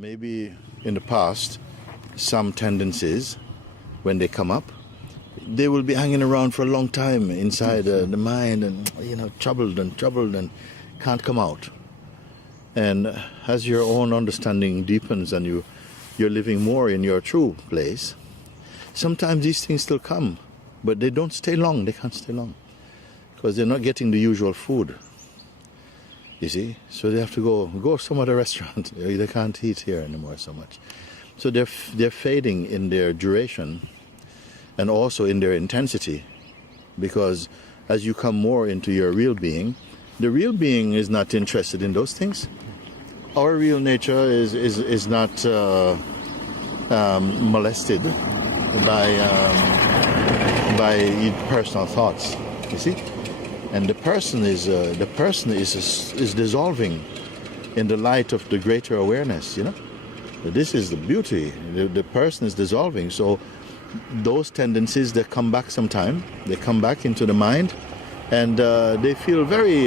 Maybe in the past, some tendencies, when they come up, they will be hanging around for a long time inside the mind and, troubled and can't come out. And as your own understanding deepens and you're living more in your true place, sometimes these things still come, but they don't stay long. They can't stay long because they're not getting the usual food. You see, so they have to go some other restaurant. They can't eat here anymore so much. So they're fading in their duration and also in their intensity, because as you come more into your real being, the real being is not interested in those things. Our real nature is not molested by personal thoughts. You see. And the person is dissolving in the light of the greater awareness, This is the beauty. The person is dissolving. So those tendencies, they come back sometime. They come back into the mind, and they feel very,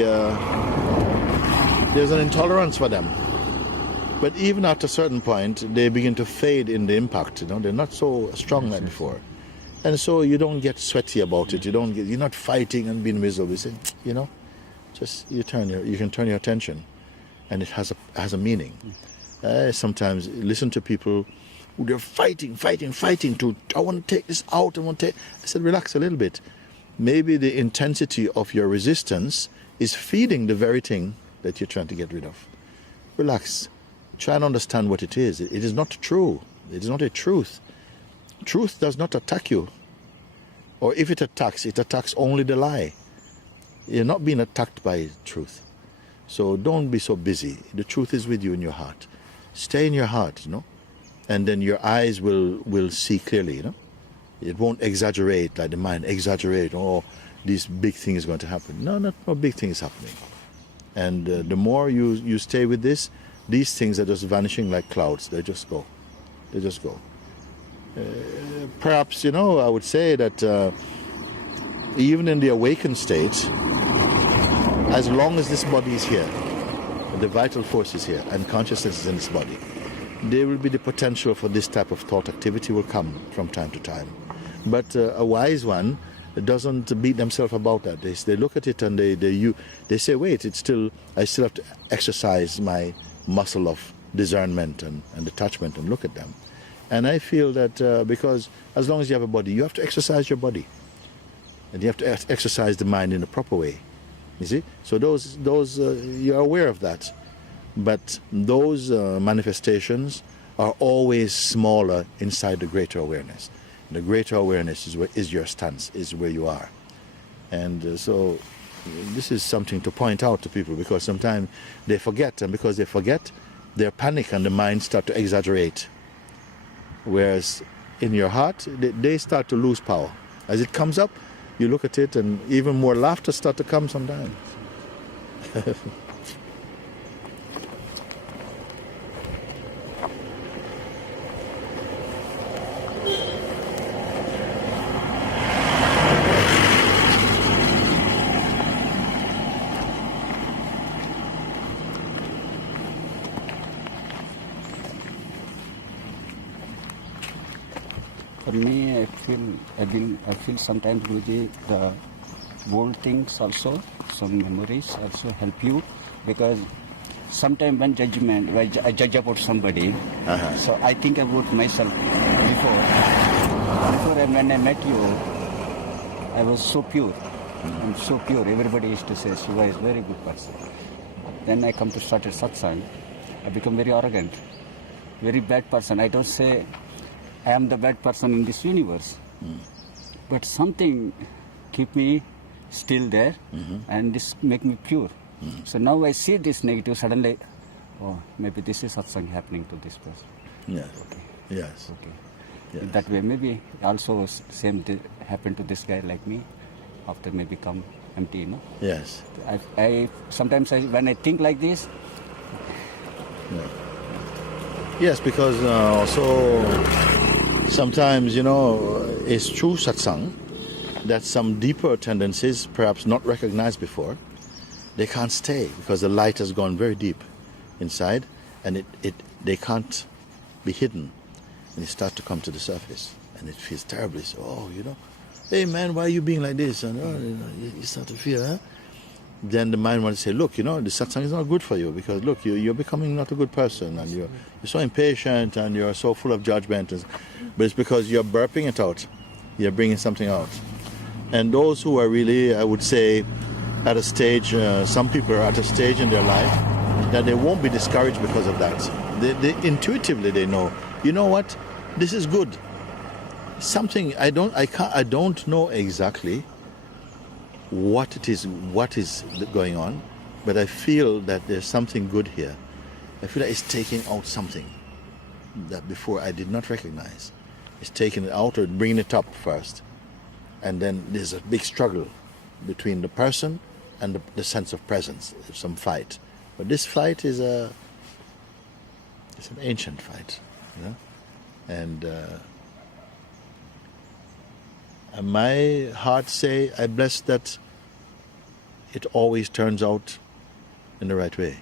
there's an intolerance for them. But even at a certain point, they begin to fade in the impact, They're not so strong like before. And so you don't get sweaty about it. You're not fighting and being miserable. Just you can turn your attention, and it has a meaning. Sometimes listen to people who they're fighting to. I want to take this out. I said, relax a little bit. Maybe the intensity of your resistance is feeding the very thing that you're trying to get rid of. Relax. Try and understand what it is. It is not true. It is not a truth. Truth does not attack you. Or if it attacks only the lie. You're not being attacked by truth. So don't be so busy. The truth is with you in your heart. Stay in your heart, and then your eyes will see clearly, It won't exaggerate like the mind exaggerate. Oh, this big thing is going to happen. No big thing is happening. And the more you stay with this, these things are just vanishing like clouds. They just go. Perhaps, I would say that even in the awakened state, as long as this body is here, the vital force is here, and consciousness is in this body, there will be the potential for this type of thought activity will come from time to time. But a wise one doesn't beat themselves about that. They look at it and they say, wait, I still have to exercise my muscle of discernment and detachment and look at them. And I feel that because as long as you have a body, you have to exercise your body. And you have to exercise the mind in a proper way. You see? So those you're aware of that. But those manifestations are always smaller inside the greater awareness. The greater awareness is your stance, is where you are. And so this is something to point out to people, because sometimes they forget. And because they forget, they panic and the mind starts to exaggerate. Whereas in your heart, they start to lose power. As it comes up, you look at it and even more laughter start to come sometimes. For me, I feel sometimes, Guruji, the old things also, some memories also help you, because sometimes when I judge about somebody, so I think about myself before when I met you, I was so pure. I'm so pure. Everybody used to say Shiva is a very good person. Then I come to start a satsang, I become very arrogant, very bad person. I don't say I am the bad person in this universe. But something keep me still there, and this make me pure. So now I see this negative, suddenly, oh, maybe this is satsang happening to this person. Yes. Okay. Yes. Okay. Yes. In that way, maybe also same happened to this guy like me, after maybe come empty, Yes. I sometimes when I think like this. Yeah. Yes, because also sometimes, it's true satsang that some deeper tendencies, perhaps not recognized before, they can't stay because the light has gone very deep inside, and they can't be hidden, and they start to come to the surface, and it feels terribly. So, oh, hey man, why are you being like this? And you start to feel, huh? Then the mind wants to say, look, the satsang is not good for you, because look, you're becoming not a good person, and you're so impatient, and you're so full of judgment. But it's because you're burping it out. You're bringing something out. And those who are really, I would say, at a stage, some people are at a stage in their life that they won't be discouraged because of that. They intuitively they know, you know what, this is good. Something I don't know exactly what is going on, but I feel that there's something good here. I feel like it's taking out something that before I did not recognize. It's taking it out or bringing it up first, and then there's a big struggle between the person and the sense of presence. There's some fight, but this fight is it's an ancient fight, and my heart say, I bless that it always turns out in the right way.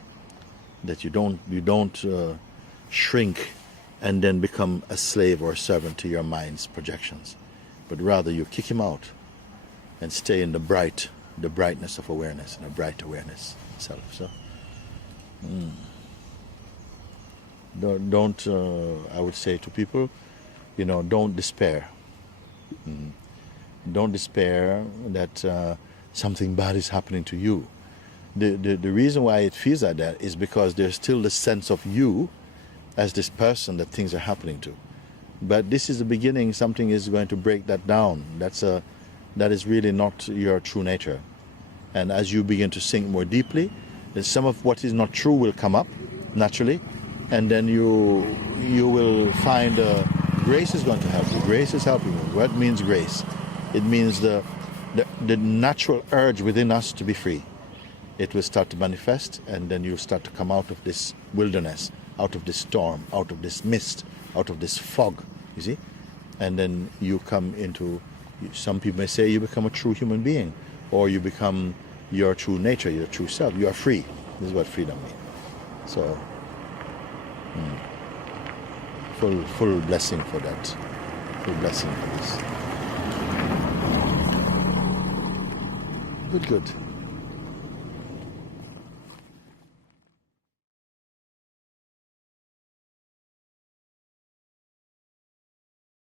That you don't shrink and then become a slave or a servant to your mind's projections, but rather you kick him out and stay in the brightness of awareness, and a bright awareness itself. So, don't I would say to people, don't despair. Don't despair that something bad is happening to you. The reason why it feels like that is because there's still the sense of you as this person that things are happening to. But this is the beginning. Something is going to break that down. That is really not your true nature. And as you begin to sink more deeply, then some of what is not true will come up naturally, and then you will find grace is going to help you. Grace is helping you. What means grace? It means the natural urge within us to be free. It will start to manifest, and then you'll start to come out of this wilderness, out of this storm, out of this mist, out of this fog, you see? And then you come into, some people may say you become a true human being, or you become your true nature, your true self. You are free. This is what freedom means. So, full blessing for that. Full blessing for this. Good.